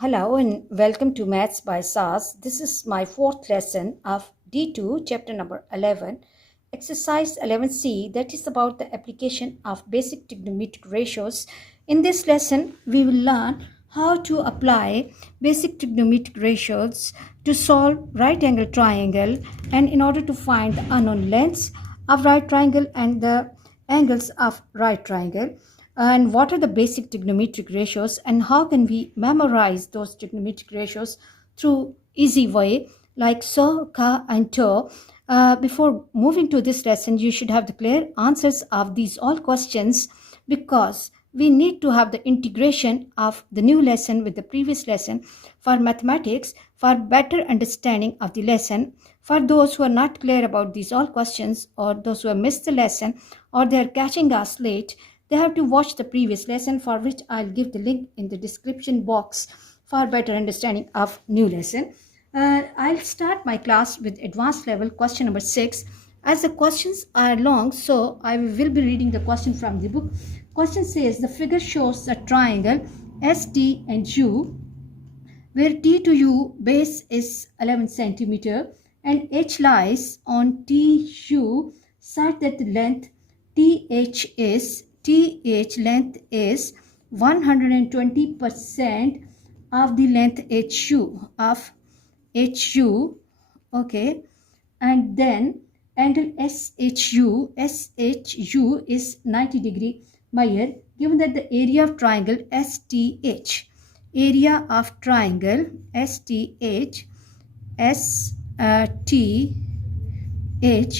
Hello and welcome to Maths by SAS. This is my fourth lesson of D2, chapter number 11, exercise 11C, that is about the application of basic trigonometric ratios. In this lesson, we will learn how to apply basic trigonometric ratios to solve right angle triangle and in order to find the unknown lengths of right triangle and the angles of right triangle. And what are the basic trigonometric ratios and how can we memorize those trigonometric ratios through easy way like SOH, CAH and TOA. Before moving to this lesson, you should have the clear answers of these all questions because we need to have the integration of the new lesson with the previous lesson for mathematics for better understanding of the lesson. For those who are not clear about these all questions or those who have missed the lesson or they are catching us late, they have to watch the previous lesson, for which I'll give the link in the description box for better understanding of new lesson. I'll start my class with advanced level question number 6. As the questions are long, so I will be reading the question from the book. Question says the figure shows a triangle ST and U where T to U base is 11 centimeter and H lies on TU such that the length TH length is 120% of the length HU, okay, and then angle SHU is 90 degree higher, given that the area of triangle STH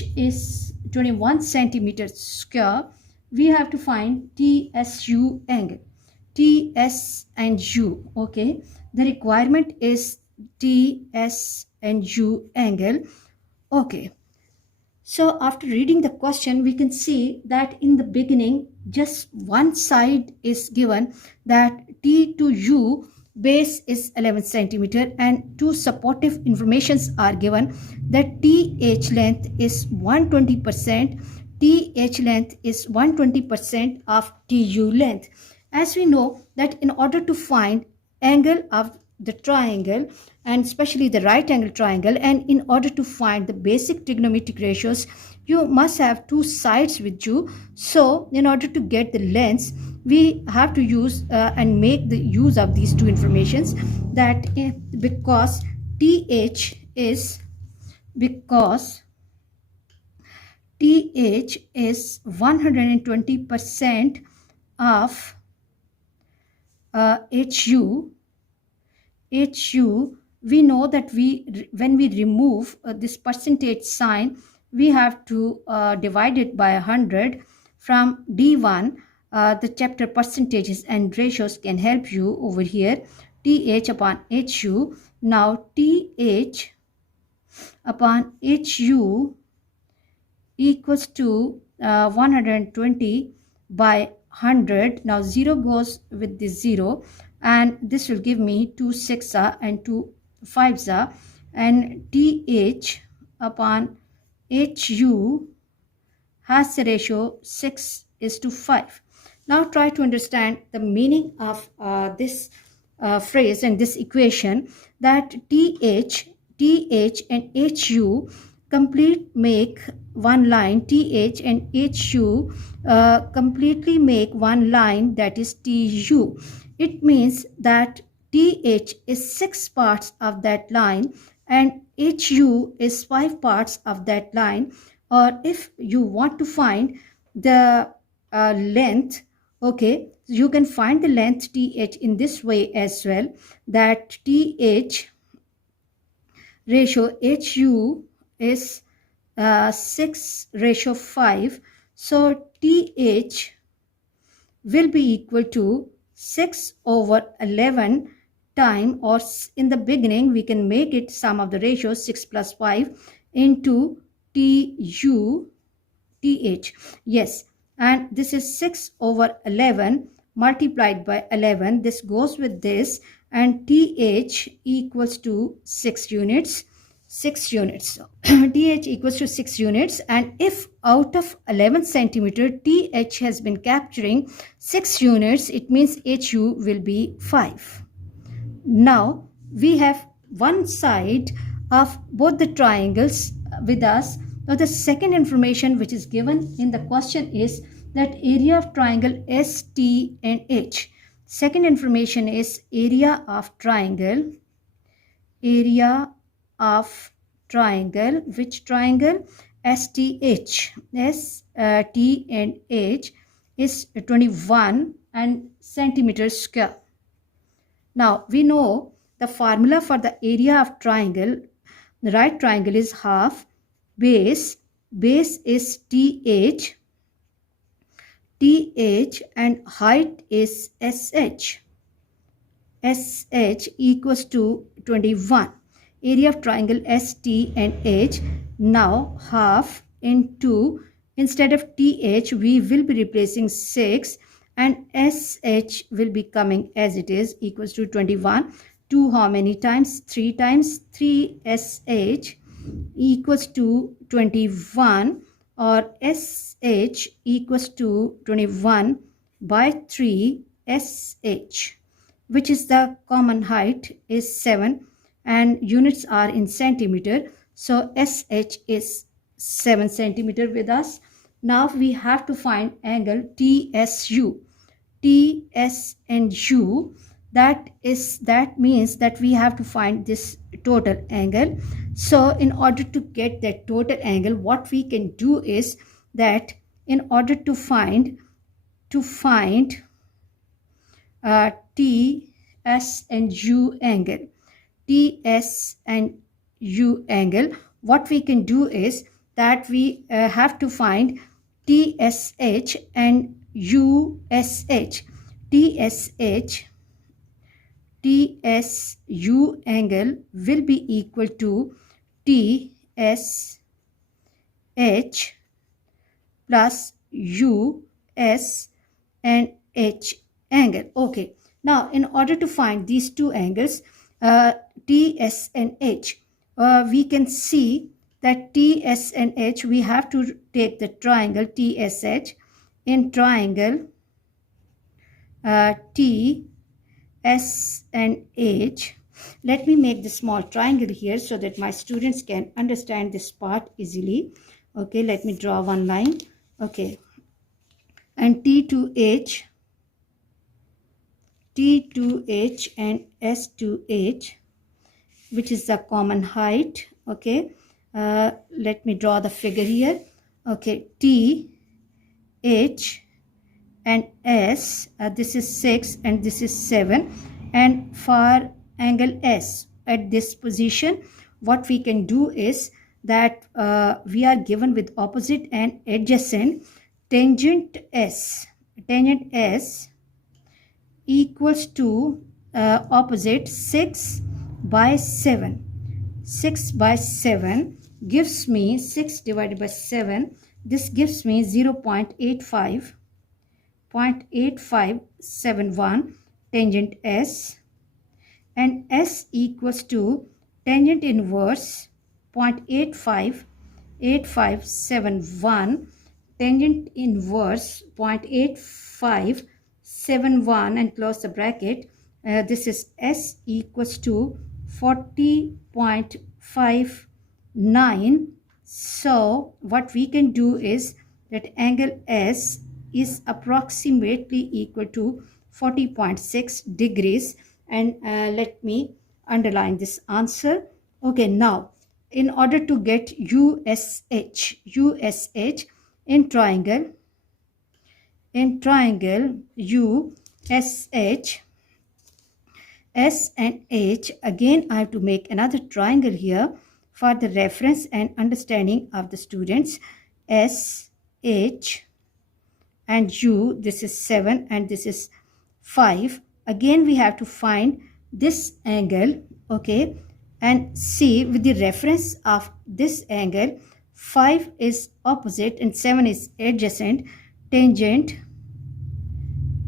is 21 centimeter square. We have to find TSU angle. TS and U, okay. The requirement is TS and U angle, okay. So after reading the question, we can see that in the beginning, just one side is given, that T to U base is 11 centimeter and two supportive informations are given, that TH length is 120%. TH length is 120% of TU length. As we know that in order to find angle of the triangle and especially the right angle triangle, and in order to find the basic trigonometric ratios, you must have two sides with you. So in order to get the lengths, we have to use and make the use of these two informations, that because TH is 120% of HU, we know that when we remove this percentage sign, we have to divide it by 100 from D1. The chapter percentages and ratios can help you over here. TH upon HU. Now TH upon HU equals to 120 by 100. Now 0 goes with this 0 and this will give me 2 6s and 2 5s, and TH upon HU has the ratio 6:5. Now try to understand the meaning of this phrase and this equation, that TH and HU complete make one line. TH and HU completely make one line, that is TU. It means that TH is 6 parts of that line and HU is 5 parts of that line. Or if you want to find the length, okay, you can find the length TH in this way as well, that TH ratio HU is 6:5. So TH will be equal to 6/11 time, or in the beginning we can make it sum of the ratios 6 plus 5 into TH. Yes, and this is 6/11 multiplied by 11. This goes with this, and TH equals to 6 units. TH equals to 6 units, and if out of 11 centimeter TH has been capturing 6 units, it means HU will be 5. Now we have one side of both the triangles with us. Now the second information which is given in the question is that area of triangle ST and H. Second information is area of triangle. Area of triangle. Which triangle? STH. T and H is 21 and centimeters square. Now we know the formula for the area of triangle. The right triangle is half base. Base is TH. TH and height is SH. SH equals to 21. Area of triangle ST and H. Now half into, instead of TH we will be replacing 6 and SH will be coming as it is, equals to 21. 2 how many times? 3 times. 3 SH equals to 21, or SH equals to 21 by 3 SH, which is the common height is 7 and units are in centimeter. So SH is 7 centimeter with us. Now we have to find angle TSU. TS and U, that means that we have to find this total angle. So in order to get that total angle, what we can do is that in order to find TS and U angle, TS and U angle, what we can do is that we have to find TSH and USH. TSU angle will be equal to TSH plus US and H angle. Okay. Now, in order to find these two angles, TS and H, we can see that TS and H, we have to take the triangle TSH. In triangle T, S and H, let me make the small triangle here so that my students can understand this part easily. Okay, let me draw one line. Okay, and T to H and S to H, which is the common height. Okay, let me draw the figure here. Okay, T, H and S, this is 6 and this is 7, and for angle S at this position, what we can do is that we are given with opposite and adjacent. Tangent S equals to opposite 6 by 7. 6 by 7 gives me 6 divided by 7. This gives me 0.8571 tangent S, and S equals to tangent inverse 0.8571, tangent inverse 0.8571, and close the bracket. This is S equals to 40.59. So what we can do is that angle S is approximately equal to 40.6 degrees, and let me underline this answer. Okay, now in order to get USH in triangle USH, S and H, again I have to make another triangle here for the reference and understanding of the students. S, H and U, this is 7 and this is 5. Again we have to find this angle. Okay, and see with the reference of this angle, 5 is opposite and 7 is adjacent. Tangent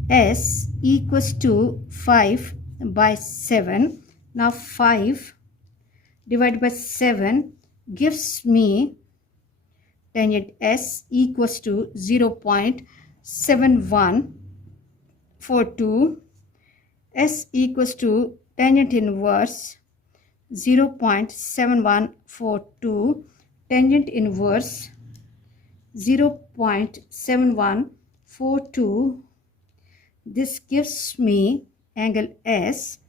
S equals to 5 by 7. Now 5 divided by 7 gives me tangent S equals to 0.7142. S equals to tangent inverse 0.7142, tangent inverse 0.7142. This gives me angle S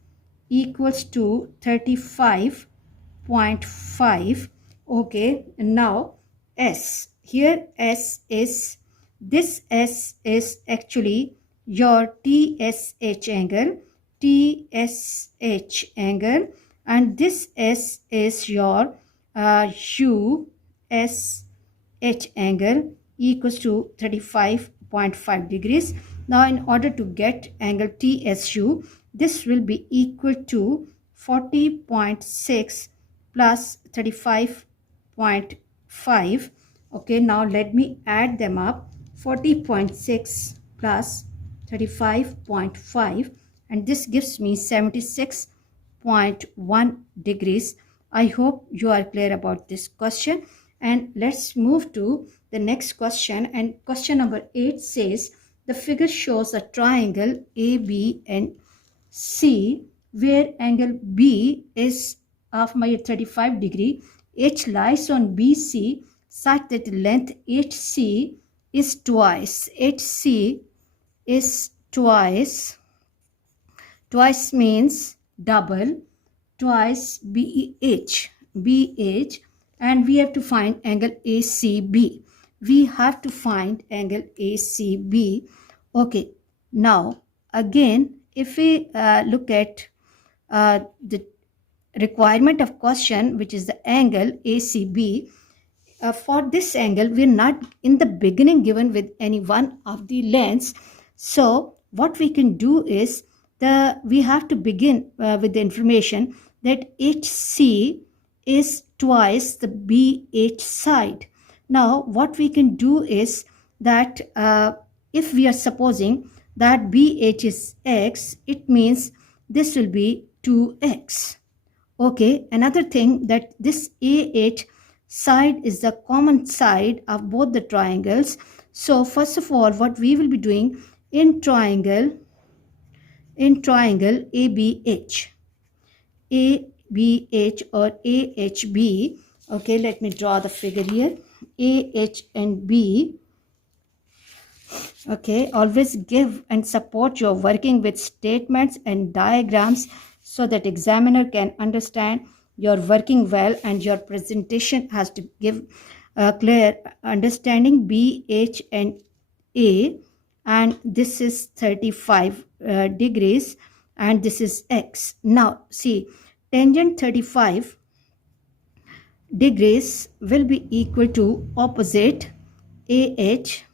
equals to 35.5. Okay, now S. Here S is, this S is actually your TSH angle, TSH angle, and this S is your USH angle equals to 35.5 degrees. Now in order to get angle TSU, this will be equal to 40.6 plus 35.5. Okay, now let me add them up. 40.6 plus 35.5, and this gives me 76.1 degrees. I hope you are clear about this question. And let's move to the next question. And question number 8 says, the figure shows a triangle A, B, and C, where angle B is of my 35 degree. H lies on BC such that the length HC is twice. HC is twice. Twice means double. Twice BH. BH. And we have to find angle ACB. We have to find angle ACB. Okay. Now, again, if we look at the requirement of question, which is the angle ACB, for this angle, we're not in the beginning given with any one of the lengths. So what we can do is, we have to begin with the information that HC is twice the BH side. Now what we can do is that if we are supposing that BH is X, it means this will be 2X. Okay, another thing, that this AH side is the common side of both the triangles. So first of all, what we will be doing in triangle ABH or AHB. Okay, let me draw the figure here. AH and B. Okay, always give and support your working with statements and diagrams so that examiner can understand you're working well, and your presentation has to give a clear understanding. B, H, and A, and this is 35 degrees, and this is X. Now see, tangent 35 degrees will be equal to opposite AH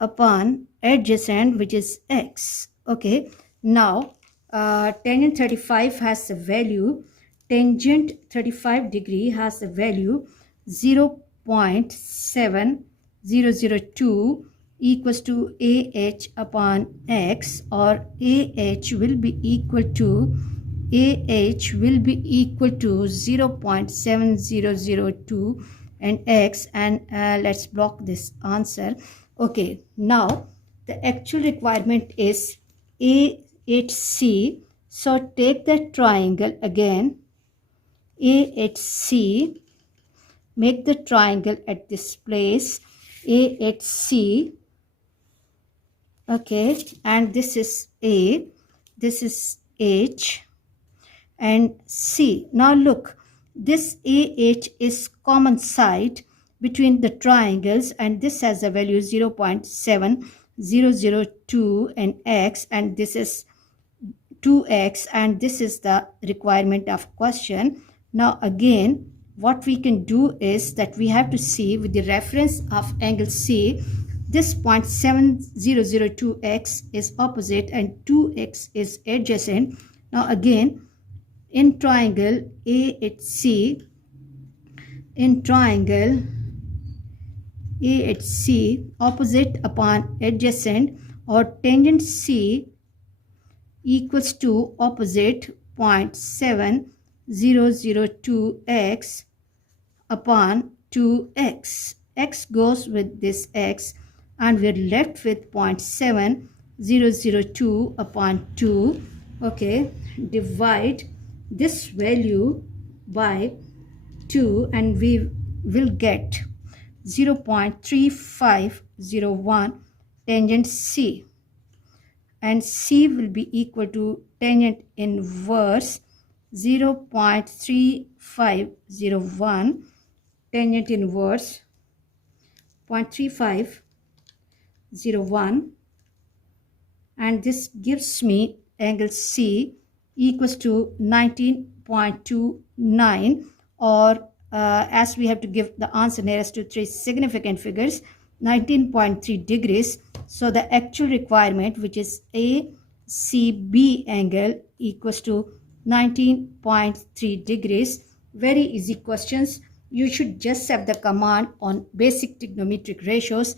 upon adjacent, which is X. Okay, now tangent 35 has a value, tangent 35 degree has a value 0.7002 equals to AH upon X, or AH will be equal to 0.7002 and X, and let's block this answer. Okay, now the actual requirement is AHC. So take that triangle again, AHC, make the triangle at this place, AHC. Okay, and this is A, this is H, and C. Now look, this AH is common side between the triangles, and this has a value 0.7002 and X, and this is 2X, and this is the requirement of question. Now again, what we can do is that we have to see with the reference of angle C, this 0.7002X is opposite and 2X is adjacent. Now again, in triangle AHC, opposite upon adjacent, or tangent C equals to opposite 0.7002X upon 2X. X goes with this X, and we're left with 0.7002 upon 2. Okay, divide this value by 2 and we will get 0.3501 tangent C, and C will be equal to tangent inverse 0.3501 tangent inverse 0.3501, and this gives me angle C equals to 19.29, or as we have to give the answer nearest to three significant figures, 19.3 degrees. So the actual requirement, which is ACB angle, equals to 19.3 degrees. Very easy questions. You should just have the command on basic trigonometric ratios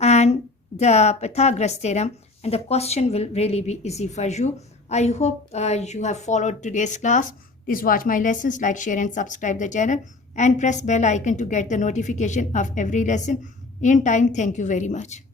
and the Pythagoras theorem, and the question will really be easy for you. I hope you have followed today's class. Please watch my lessons, like, share and subscribe the channel, and press bell icon to get the notification of every lesson in time. Thank you very much.